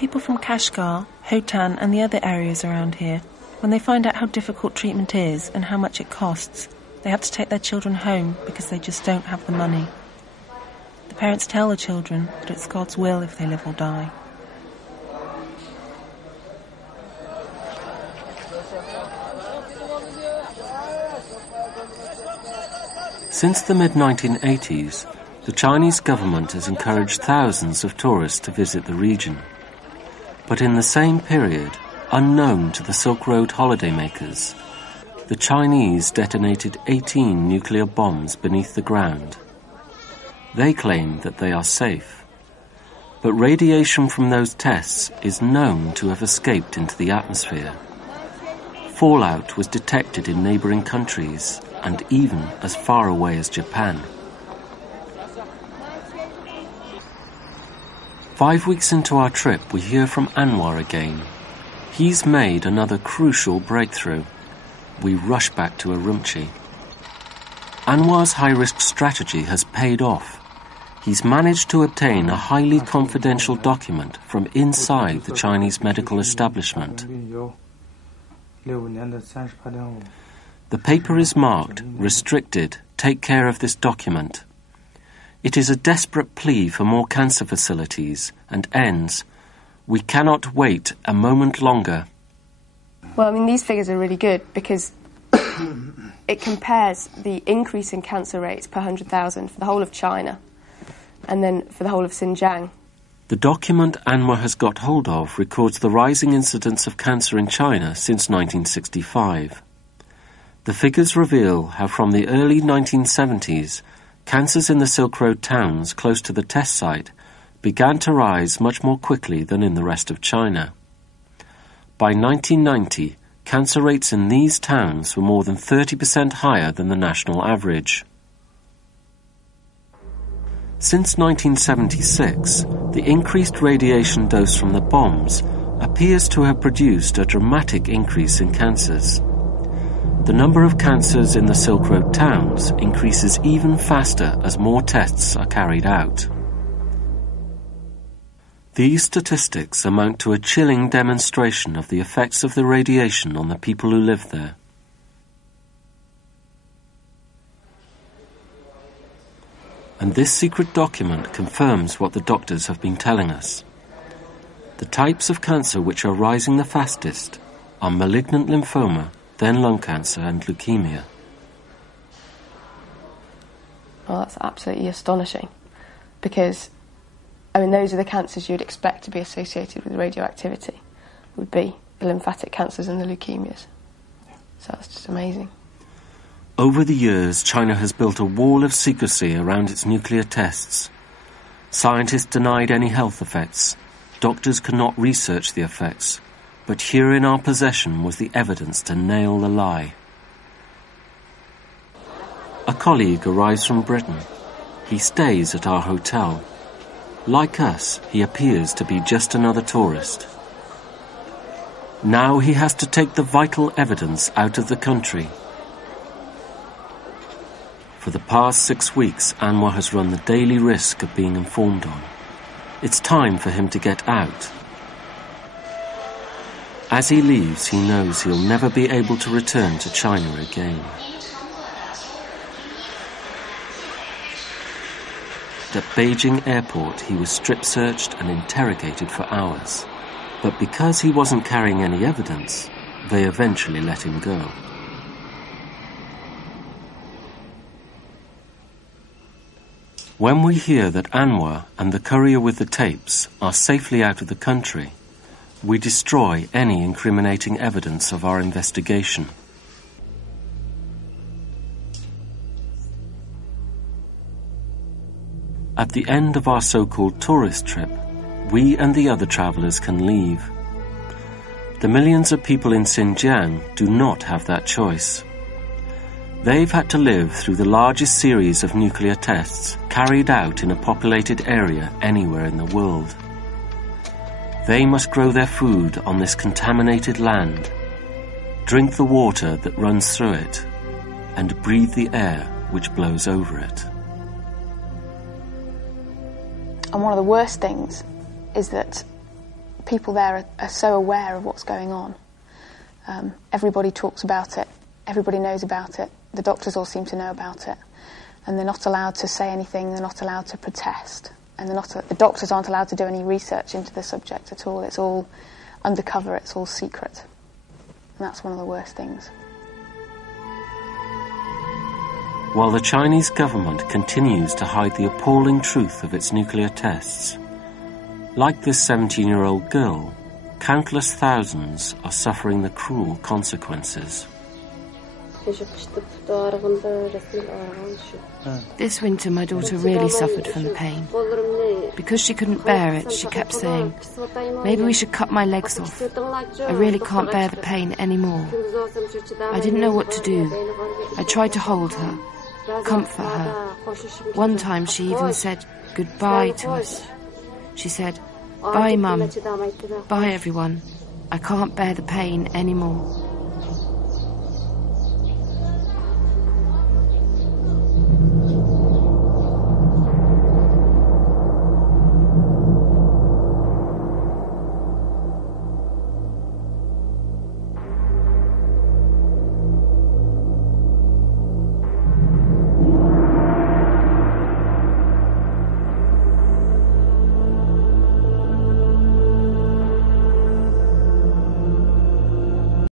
People from Kashgar, Hotan and the other areas around here, when they find out how difficult treatment is and how much it costs, they have to take their children home because they just don't have the money. The parents tell the children that it's God's will if they live or die. Since the mid-1980s, the Chinese government has encouraged thousands of tourists to visit the region. But in the same period, unknown to the Silk Road holidaymakers, the Chinese detonated 18 nuclear bombs beneath the ground. They claim that they are safe, but radiation from those tests is known to have escaped into the atmosphere. Fallout was detected in neighbouring countries and even as far away as Japan. 5 weeks into our trip, we hear from Anwar again. He's made another crucial breakthrough. We rush back to Urumqi. Anwar's high-risk strategy has paid off. He's managed to obtain a highly confidential document from inside the Chinese medical establishment. The paper is marked, restricted, take care of this document. It is a desperate plea for more cancer facilities and ends, we cannot wait a moment longer. Well, I mean, these figures are really good because it compares the increase in cancer rates per 100,000 for the whole of China and then for the whole of Xinjiang. The document Anwar has got hold of records the rising incidence of cancer in China since 1965. The figures reveal how from the early 1970s, cancers in the Silk Road towns close to the test site began to rise much more quickly than in the rest of China. By 1990, cancer rates in these towns were more than 30% higher than the national average. Since 1976, the increased radiation dose from the bombs appears to have produced a dramatic increase in cancers. The number of cancers in the Silk Road towns increases even faster as more tests are carried out. These statistics amount to a chilling demonstration of the effects of the radiation on the people who live there. And this secret document confirms what the doctors have been telling us. The types of cancer which are rising the fastest are malignant lymphoma, then lung cancer and leukemia. Well, that's absolutely astonishing because, I mean, those are the cancers you'd expect to be associated with radioactivity, would be the lymphatic cancers and the leukemias. So that's just amazing. Over the years, China has built a wall of secrecy around its nuclear tests. Scientists denied any health effects. Doctors could not research the effects. But here in our possession was the evidence to nail the lie. A colleague arrives from Britain. He stays at our hotel. Like us, he appears to be just another tourist. Now he has to take the vital evidence out of the country. For the past 6 weeks, Anwar has run the daily risk of being informed on. It's time for him to get out. As he leaves, he knows he'll never be able to return to China again. At Beijing airport, he was strip-searched and interrogated for hours. But because he wasn't carrying any evidence, they eventually let him go. When we hear that Anwar and the courier with the tapes are safely out of the country, we destroy any incriminating evidence of our investigation. At the end of our so-called tourist trip, we and the other travellers can leave. The millions of people in Xinjiang do not have that choice. They've had to live through the largest series of nuclear tests carried out in a populated area anywhere in the world. They must grow their food on this contaminated land, drink the water that runs through it, and breathe the air which blows over it. And one of the worst things is that people there are so aware of what's going on. Everybody talks about it. Everybody knows about it. The doctors all seem to know about it. And they're not allowed to say anything. They're not allowed to protest. And the doctors aren't allowed to do any research into the subject at all. It's all undercover. It's all secret. And that's one of the worst things. While the Chinese government continues to hide the appalling truth of its nuclear tests, like this 17-year-old girl, countless thousands are suffering the cruel consequences. This winter my daughter really suffered from the pain. Because she couldn't bear it, she kept saying, "Maybe we should cut my legs off. I really can't bear the pain anymore." I didn't know what to do. I tried to hold her, comfort her. One time she even said goodbye to us. She said, "Bye, Mum. Bye, everyone. I can't bear the pain anymore."